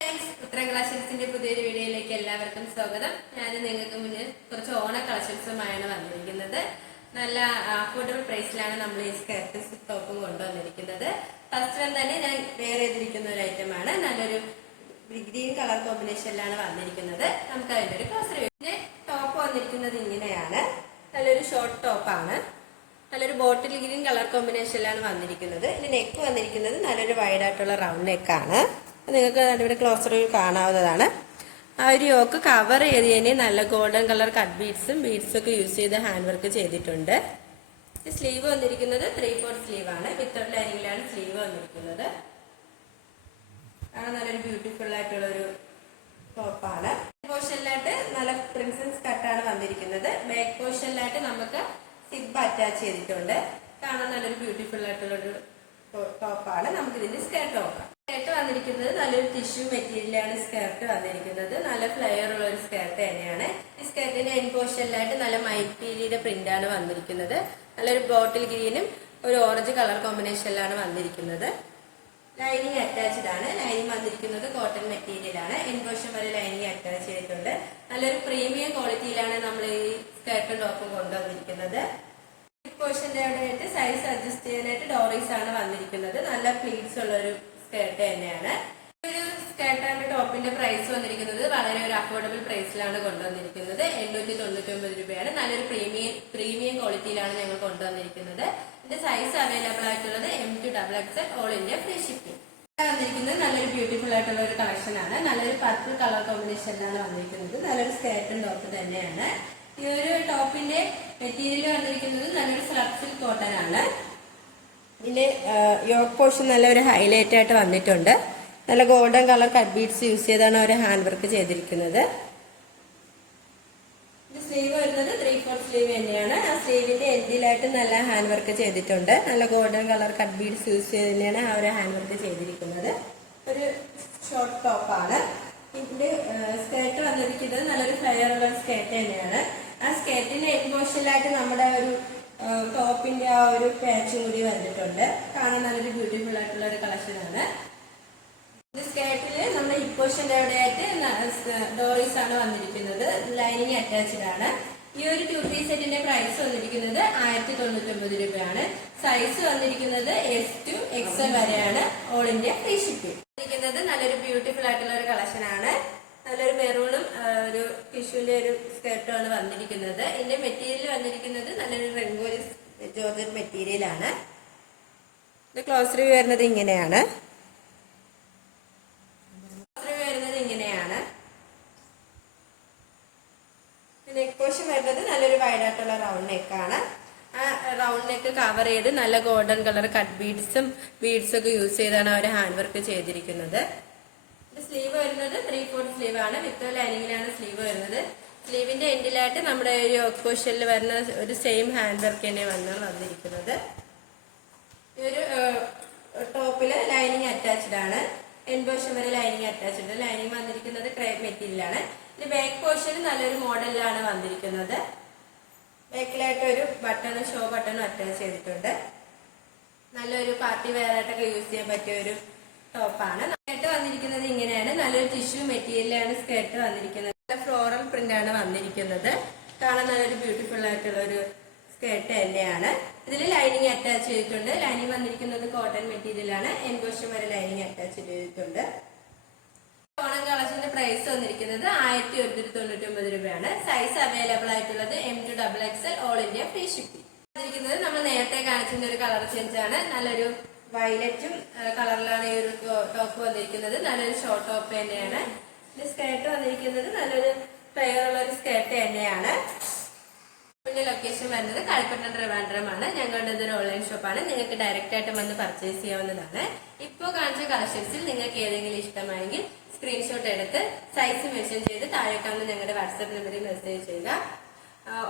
ഉത്തരം കളക്ഷൻസിന്റെ പുതിയൊരു വീഡിയോയിലേക്ക് എല്ലാവർക്കും സ്വാഗതം. ഞാൻ നിങ്ങൾക്ക് മുന്നിൽ കുറച്ച് ഓണ കളക്ഷൻസുമായാണ് വന്നിരിക്കുന്നത്. നല്ല അഫോർഡബിൾ പ്രൈസിലാണ് നമ്മൾ ഈ സ്കർട്ടും ടോപ്പും കൊണ്ടുവന്നിരിക്കുന്നത്. ഫസ്റ്റ് വൺ തന്നെ ഞാൻ വെയർ ചെയ്തിരിക്കുന്ന ഒരു ഐറ്റമാണ്. നല്ലൊരു ഗ്രീൻ കളർ കോമ്പിനേഷനിലാണ് വന്നിരിക്കുന്നത്. നമുക്ക് അതിന്റെ ഒരു ക്ലോസ് റിവ്യൂ. ടോപ്പ് വന്നിരിക്കുന്നത് ഇങ്ങനെയാണ്. നല്ലൊരു ഷോർട്ട് ടോപ്പാണ്. നല്ലൊരു ബോട്ടിൽ ഗ്രീൻ കളർ കോമ്പിനേഷനിലാണ് വന്നിരിക്കുന്നത്. ഇതിന് നെക്ക് വന്നിരിക്കുന്നത് നല്ലൊരു വൈഡായിട്ടുള്ള റൗണ്ട് നെക്കാണ്. നിങ്ങൾക്ക് ഇവിടെ ക്ലോസ് റിവ്യൂ കാണാവുന്നതാണ്. ആ ഒരു യോക്ക് കവർ ചെയ്തതിന് നല്ല ഗോൾഡൻ കളർ കട്ട് ബീഡ്സും ഒക്കെ യൂസ് ചെയ്ത് ഹാൻഡ് വർക്ക് ചെയ്തിട്ടുണ്ട്. സ്ലീവ് വന്നിരിക്കുന്നത് 3/4 സ്ലീവ് ആണ്. വിത്തൗട്ട് ലൈനിങ്ങിലാണ് സ്ലീവ് വന്നിരിക്കുന്നത്. നല്ലൊരു ബ്യൂട്ടിഫുൾ ആയിട്ടുള്ള ഒരു ടോപ്പാണ്. പോർഷനിലായിട്ട് നല്ല പ്രിൻസസ് കട്ടാണ് വന്നിരിക്കുന്നത്. ബാക്ക് പോർഷനിലായിട്ട് നമുക്ക് സിബ് അറ്റാച്ച് ചെയ്തിട്ടുണ്ട്. കാണാൻ നല്ലൊരു ബ്യൂട്ടിഫുൾ ആയിട്ടുള്ള ഒരു ടോപ്പാണ്. നമുക്ക് ഇതിന്റെ സ്കേർട്ട് നോക്കാം. സ്കേർട്ട് വന്നിരിക്കുന്നത് നല്ലൊരു ടിഷ്യൂ മെറ്റീരിയലാണ് സ്കേർട്ട് വന്നിരിക്കുന്നത്. നല്ല ഫ്ലെയർ ഉള്ള ഒരു സ്കേർട്ട് തന്നെയാണ്. ഈ സ്കേർട്ടിന്റെ എൻ പോർഷനിലായിട്ട് നല്ല മൈപ്പീലിയുടെ പ്രിന്റ് ആണ് വന്നിരിക്കുന്നത്. നല്ലൊരു ബോട്ടിൽ ഗ്രീനും ഒരു ഓറഞ്ച് കളർ കോമ്പിനേഷനിലാണ് വന്നിരിക്കുന്നത്. ലൈനിങ് അറ്റാച്ച്ഡ് ആണ്. ലൈനിങ് വന്നിരിക്കുന്നത് കോട്ടൺ മെറ്റീരിയൽ ആണ്. എൻ പോർഷൻ വരെ ലൈനിങ് അറ്റാച്ച് ചെയ്തിട്ടുണ്ട്. നല്ലൊരു പ്രീമിയം ക്വാളിറ്റിയിലാണ് നമ്മൾ ഈ സ്കേർട്ടും ടോപ്പും കൊണ്ടുവന്നിരിക്കുന്നത്. പോർഷന്റെ അവിടെ സൈസ് അഡ്ജസ്റ്റ് ചെയ്യാനായിട്ട് ഡോറീസ് ആണ് വന്നിരിക്കുന്നത്. നല്ല പ്ലീറ്റ്സ് ഉള്ള ഒരു സ്കേർട്ട് തന്നെയാണ്. ഒരു സ്കേർട്ട് ആൻഡ് ടോപ്പിന്റെ പ്രൈസ് വന്നിരിക്കുന്നത് വളരെ ഒരു അഫോർഡബിൾ പ്രൈസിലാണ് കൊണ്ടുവന്നിരിക്കുന്നത്. 899 രൂപയാണ്. നല്ലൊരു പ്രീമിയം ക്വാളിറ്റിയിലാണ് ഞങ്ങൾ കൊണ്ടുവന്നിരിക്കുന്നത്. ഇതിന്റെ സൈസ് അവൈലബിൾ ആയിട്ടുള്ളത് M to XXL all India free shipping. വന്നിരിക്കുന്നത് നല്ലൊരു ബ്യൂട്ടിഫുൾ ആയിട്ടുള്ള ഒരു കളക്ഷൻ ആണ്. നല്ലൊരു പർപ്പിൾ കളർ കോമ്പിനേഷനിലാണ് വന്നിരിക്കുന്നത്. നല്ലൊരു സ്കേർട്ടും ടോപ്പ് തന്നെയാണ്. ഈ ഒരു ടോപ്പിന്റെ മെറ്റീരിയൽ വന്നിരിക്കുന്നത് നല്ലൊരു സ്ലബ് സിൽക്ക് കോട്ടൺ ആണ്. ഇതിന്റെ യോക്ക് പോർഷൻ നല്ലൊരു ഹൈലൈറ്റ് ആയിട്ട് വന്നിട്ടുണ്ട്. നല്ല golden colour cut beads use ചെയ്താണ് ഒരു ഹാൻഡ് വർക്ക് ചെയ്തിരിക്കുന്നത്. സ്ലീവ് വരുന്നത് 3/4 സ്ലീവ് തന്നെയാണ്. ആ സ്ലീവിന്റെ എൻഡിലായിട്ട് നല്ല ഹാൻഡ് വർക്ക് ചെയ്തിട്ടുണ്ട്. നല്ല golden colour cut beads use ചെയ്ത് തന്നെയാണ് ആ ഒരു ഹാൻഡ് വർക്ക് ചെയ്തിരിക്കുന്നത്. ഒരു ഷോർട്ട് ടോപ്പാണ്. ഇതിന്റെ സ്കേർട്ട് വന്നിരിക്കുന്നത് നല്ലൊരു ഫ്ലെയർ ഉള്ള സ്കേർട്ട് തന്നെയാണ്. ആ സ്കേർട്ടിന്റെ എൻ പോർഷനിലായിട്ട് നമ്മുടെ ഒരു ടോപ്പിന്റെ ആ ഒരു പാച്ചും കൂടി വന്നിട്ടുണ്ട്. കാണാൻ നല്ലൊരു ബ്യൂട്ടിഫുൾ ആയിട്ടുള്ള ഒരു കളക്ഷൻ ആണ്. സ്കേർട്ടില് നമ്മുടെ ഹിപ്പ് പോർഷന്റെ അവിടെയായിട്ട് ഡോറീസ് ആണ് വന്നിരിക്കുന്നത്. ലൈനിങ് അറ്റാച്ച്ഡ് ആണ്. ഈ ഒരു 2 സെറ്റിന്റെ പ്രൈസ് വന്നിരിക്കുന്നത് 1099 രൂപയാണ്. സൈസ് വന്നിരിക്കുന്നത് S to XL വരെയാണ്. All India free shipping. നല്ലൊരു ബ്യൂട്ടിഫുൾ ആയിട്ടുള്ള ഒരു കളക്ഷൻ ആണ്. നല്ലൊരു മെറൂണും ഒരു ടിഷ്യൂന്റെ ഒരു സ്കേർട്ടുമാണ് വന്നിരിക്കുന്നത്. ഇതിന്റെ മെറ്റീരിയൽ വന്നിരിക്കുന്നത് നല്ലൊരു റെങ്കോലി ജോർജറ്റ് മെറ്റീരിയൽ ആണ്. ഇത് ക്ലോസ് റിവ്യൂ വരുന്നത് ഇങ്ങനെയാണ്. നെക്ക് പോർഷൻ വരുന്നത് നല്ലൊരു വൈഡായിട്ടുള്ള റൗണ്ട് നെക്കാണ്. ആ റൗണ്ട് നെക്ക് കവർ ചെയ്ത് നല്ല ഗോൾഡൻ കളർ കട്ട് ബീഡ്സും ഒക്കെ യൂസ് ചെയ്താണ് അവർ ഹാൻഡ് വർക്ക് ചെയ്തിരിക്കുന്നത്. സ്ലീവ് വരുന്നത് 3/4 സ്ലീവ് ആണ്. വിത്ത് ലൈനിങ്ങിലാണ് സ്ലീവ് വരുന്നത്. സ്ലീവിന്റെ എൻഡിലായിട്ട് നമ്മുടെ ഒരു യോക്ക് പോർഷനിൽ വരുന്ന ഒരു സെയിം ഹാൻഡ് വർക്ക് തന്നെ വന്നിരിക്കുന്നത്. ഈ ഒരു ടോപ്പില് ലൈനിങ് അറ്റാച്ച്ഡ് ആണ്. എൻ പോർഷൻ വരെ ലൈനിങ് അറ്റാച്ച്ഡ്. ലൈനിങ് വന്നിരിക്കുന്നത് ക്രേപ്പ് മെറ്റീരിയൽ ആണ്. ഇത് ബാക്ക് പോർഷൻ നല്ലൊരു മോഡലിലാണ് വന്നിരിക്കുന്നത്. ബാക്കിലായിട്ട് ഒരു ബട്ടണും ഷോ ബട്ടണും അറ്റാച്ച് ചെയ്തിട്ടുണ്ട്. നല്ലൊരു പാർട്ടി വെയർ ആയിട്ടൊക്കെ യൂസ് ചെയ്യാൻ പറ്റിയ ഒരു ടോപ്പാണ്. സ്കേർട്ട് വന്നിരിക്കുന്നത് ഇങ്ങനെയാണ്. നല്ലൊരു ടിഷ്യൂ മെറ്റീരിയലാണ് സ്കേർട്ട് വന്നിരിക്കുന്നത്. നല്ല ഫ്ലോറൽ പ്രിന്റ് ആണ് വന്നിരിക്കുന്നത്. കാണാൻ നല്ലൊരു ബ്യൂട്ടിഫുൾ ആയിട്ടുള്ള ഒരു സ്കേർട്ട് തന്നെയാണ്. ഇതിൽ ലൈനിങ് അറ്റാച്ച് ചെയ്തിട്ടുണ്ട്. ലൈനിങ് വന്നിരിക്കുന്നത് കോട്ടൺ മെറ്റീരിയൽ ആണ്. എൻ പോർഷൻ വരെ ലൈനിങ് അറ്റാച്ച് ചെയ്തിട്ടുണ്ട്. ഓണം കളക്ഷന്റെ പ്രൈസ് വന്നിരിക്കുന്നത് 1199 രൂപയാണ്. സൈസ് അവൈലബിൾ ആയിട്ടുള്ളത് M to XXL all India free shipping. വന്നിരിക്കുന്നത് നമ്മൾ നേരത്തെ കാണിച്ചിരുന്ന ഒരു കളർ ചേഞ്ച് ആണ്. നല്ലൊരു വയലറ്റും കളറിലാണ് ഈ ഒരു ടോപ്പ് വന്നിരിക്കുന്നത്. നല്ലൊരു ഷോർട്ട് ടോപ്പ് തന്നെയാണ്. സ്കേർട്ട് വന്നിരിക്കുന്നത് നല്ലൊരു ഫ്ലെയർ ഉള്ള ഒരു സ്കേർട്ട് തന്നെയാണ്. പിന്നെ ലൊക്കേഷൻ വരുന്നത് കളിപ്പട്ടം ട്രിവാൻഡ്രമാണ്. ഞങ്ങളുടെ ഇതൊരു ഓൺലൈൻ ഷോപ്പാണ്. നിങ്ങൾക്ക് ഡയറക്റ്റ് ആയിട്ട് വന്ന് പർച്ചേസ് ചെയ്യാവുന്നതാണ്. ഇപ്പോൾ കാണിച്ച കളക്ഷൻസിൽ നിങ്ങൾക്ക് ഏതെങ്കിലും ഇഷ്ടമായെങ്കിൽ സ്ക്രീൻഷോട്ട് എടുത്ത് സൈസ് മെൻഷൻ ചെയ്ത് താഴെ കാണുന്ന ഞങ്ങളുടെ വാട്സാപ്പ് നമ്പറിൽ മെസ്സേജ് ചെയ്യുക.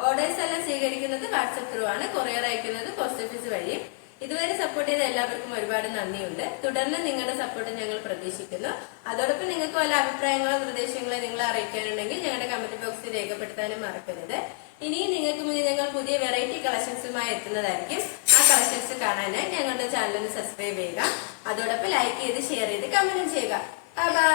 ഓർഡേഴ്സ് എല്ലാം സ്വീകരിക്കുന്നത് വാട്സാപ്പ് ത്രൂ ആണ്. കൊറിയർ അയക്കുന്നത് പോസ്റ്റ് ഓഫീസ് വഴി. ഇതുവരെ സപ്പോർട്ട് ചെയ്ത എല്ലാവർക്കും ഒരുപാട് നന്ദിയുണ്ട്. തുടർന്ന് നിങ്ങളുടെ സപ്പോർട്ട് ഞങ്ങൾ പ്രതീക്ഷിക്കുന്നു. അതോടൊപ്പം നിങ്ങൾക്ക് വല്ല അഭിപ്രായങ്ങളോ നിർദ്ദേശങ്ങളോ നിങ്ങളെ അറിയിക്കാനുണ്ടെങ്കിൽ ഞങ്ങളുടെ കമന്റ് ബോക്സിൽ രേഖപ്പെടുത്താനും മറക്കരുത്. ഇനിയും നിങ്ങൾക്ക് മുന്നിൽ ഞങ്ങൾ പുതിയ വെറൈറ്റി കളക്ഷൻസുമായി എത്തുന്നതായിരിക്കും. ആ കളക്ഷൻസ് കാണാനായി ഞങ്ങളുടെ ചാനൽ സബ്സ്ക്രൈബ് ചെയ്യുക. അതോടൊപ്പം ലൈക്ക് ചെയ്ത് ഷെയർ ചെയ്ത് കമന്റ് ചെയ്യുക. Bye bye.